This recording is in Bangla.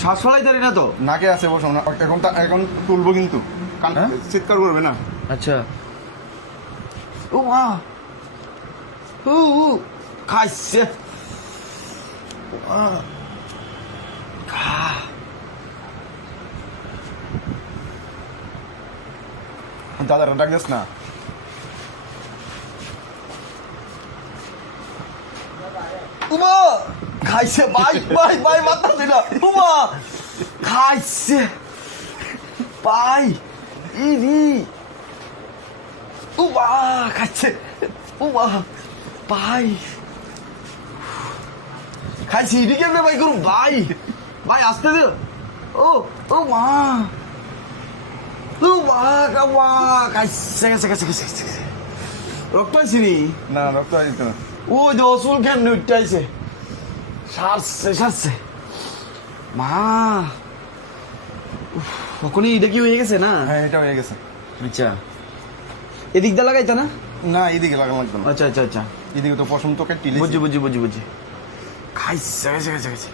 শ্বাস ফেলাই দাঁড়ি না তো? নাকে আছে, বসো না। এখন তুলবো কিন্তু হ্যাঁ? চিৎকার করবে না। আচ্ছা। ও মা, ও খাইছে। দাদারা ডাক দিস না। উমা খাইছে ভাই, ভাই ভাই মাথা দিল। উমা খাইছে ভাই, ইনি উমা খাইছে। উমা ভাই খাইছে, ইনি কেমনে ভাই করুন ভাই? ভাই আসতে দিল। ও ও মা, ও মা কামা খাইছে, খাইছে খাইছে খাইছে। রক্ত আইসিনি? না, রক্ত আসিত না। ওই যে অসুল কেমনে উঠতে সারছে সারছে মা। কখনই এটা কি হয়ে গেছে না? হ্যাঁ, এটা হয়ে গেছে। আচ্ছা, এদিক দিয়ে লাগাইতা না? না, এইদিকে লাগানো লাগবে না। আচ্ছা আচ্ছা আচ্ছা, এদিকে তো পশম তো কেটে বুঝছি বুঝছি বুঝছি বুঝছি। খাইছে খাইছে খাইছে খাইছে।